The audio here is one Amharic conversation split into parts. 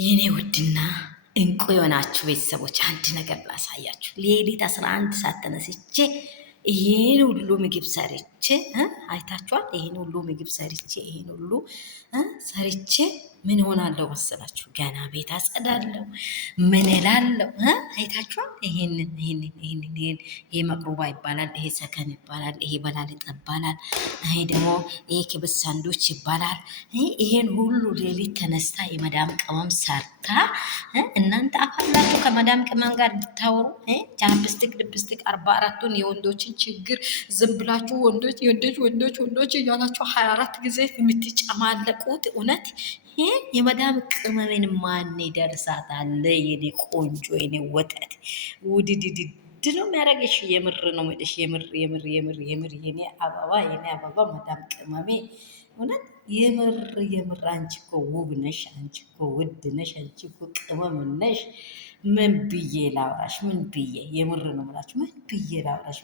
የኔ ውድና እንቁ የሆናችሁ ቤተሰቦች አንድ ነገር ላሳያችሁ። ሌሊት 11 ሰዓት ተነስቼ ይህን ሁሉ ምግብ ሰርቼ አይታችኋል። ይህን ሁሉ ምግብ ሰርቼ ሰርቼ ምን ሆናለሁ መሰላችሁ? ገና ቤት አጸዳለሁ፣ ምን እላለሁ? አይታችኋል። ይሄ መቅሩባ ይባላል፣ ይሄ ሰከን ይባላል፣ ይሄ በላሊጥ ይባላል፣ ይሄ ደግሞ ይሄ ክብስ ሳንዶች ይባላል። ይሄን ሁሉ ሌሊት ተነስታ የመዳም ቅመም ሰርታ እናንተ አፋላችሁ ከመዳም ቅመም ጋር ብታወሩ ቻፕስቲክ ልፕስቲክ 44ቱን የወንዶችን ችግር ዝም ብላችሁ ወንዶች እያላችሁ 24 ጊዜ የምትጨማለቁት እውነት የመዳም ቅመምን ማን ይደርሳታል? የኔ ቆንጆ የኔ ወተት ውድድድ ነው የሚያደርግሽ። የምር ነው የምልሽ። የምር የኔ አበባ መዳም ቅመሜ እውነት የምር አንቺ እኮ ውብ ነሽ፣ አንቺ እኮ ውድ ነሽ፣ አንቺ እኮ ቅመም ነሽ። ምን ብዬ ላውራሽ? ምን ብዬ የምር ነው የምላችሁ። ምን ብዬ ላውራሽ?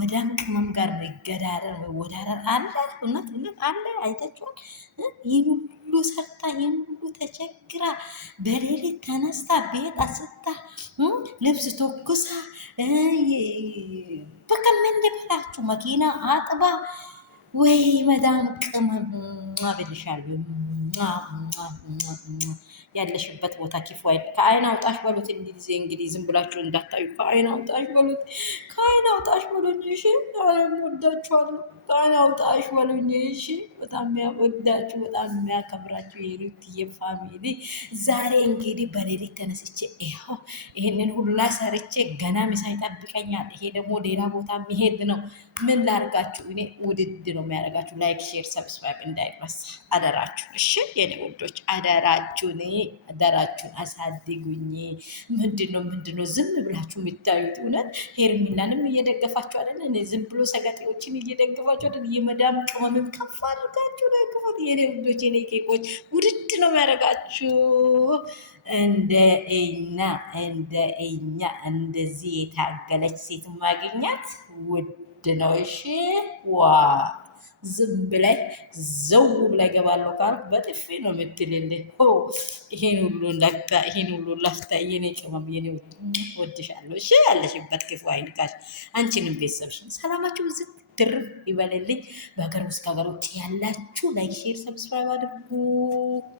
መዳም ቅመም ጋር መገዳደር መወዳደር አለ። እውነት አለ። አይታችኋል። ይህን ሁሉ ሰርታ ይህን ሁሉ ተቸግራ በሌሊት ተነስታ ቤት አስታ ልብስ ተኩሳ በቃ ምን ልበላችሁ መኪና አጥባ ወይ መዳም ቅመም ብልሻለሁ። ያለሽበት ቦታ ኪፉ ከአይን አውጣሽ በሉት። እንግዲህ ዝም ብላችሁ እንዳታዩ። ከአይን አውጣሽ በሉት። ከአይን አውጣሽ በሉኝ። እሺ፣ ወዳችኋለሁ። ከአይን አውጣሽ በሉኝ። እሺ። በጣም የሚያወዳችሁ በጣም የሚያከብራችሁ የሩትዬ ፋሚሊ ዛሬ እንግዲህ በሌሊት ተነስቼ ይኸው ይህንን ሁላ ሰርቼ ገና ምሳ ይጠብቀኛል። ይሄ ደግሞ ሌላ ቦታ የሚሄድ ነው። ምን ላርጋችሁ? እኔ ውድድ ነው የሚያደርጋችሁ። ላይክ፣ ሼር፣ ሰብስክራይብ እንዳይረሳ አደራችሁ። እሺ የኔ ውዶች አደራችሁን አሳድጉኝ። ምንድነው ዝም ብላችሁ የሚታዩት? እውነት ሄርሚላንም እየደገፋችሁ አይደለ? እኔ ዝም ብሎ ሰገጤዎችን እየደገፋችሁ አይደለ? የመዳም ቅመምን ከፍ አድርጋችሁ ደግፉት የኔ ውዶች፣ የኔ ኬቆች። ውድድ ነው የሚያደርጋችሁ። እንደ እኛ እንደዚህ የታገለች ሴት ማግኘት ውድ ነው። እሺ ዋ ዝም ብላይ ዘው ብላይ ገባለሁ ካር በጥፊ ነው የምትልልህ። ይሄን ሁሉ ለፍታ የኔ ቅመም የኔ ወድሻለሁ። እሺ ያለሽበት ክፉ አይንካሽ። አንቺንም ቤተሰብሽን ሰላማችሁ ዝት ትርፍ ይበልልኝ። በሀገር ውስጥ ከሀገር ውጭ ያላችሁ ላይክ፣ ሼር፣ ሰብስክራይብ አድርጉ።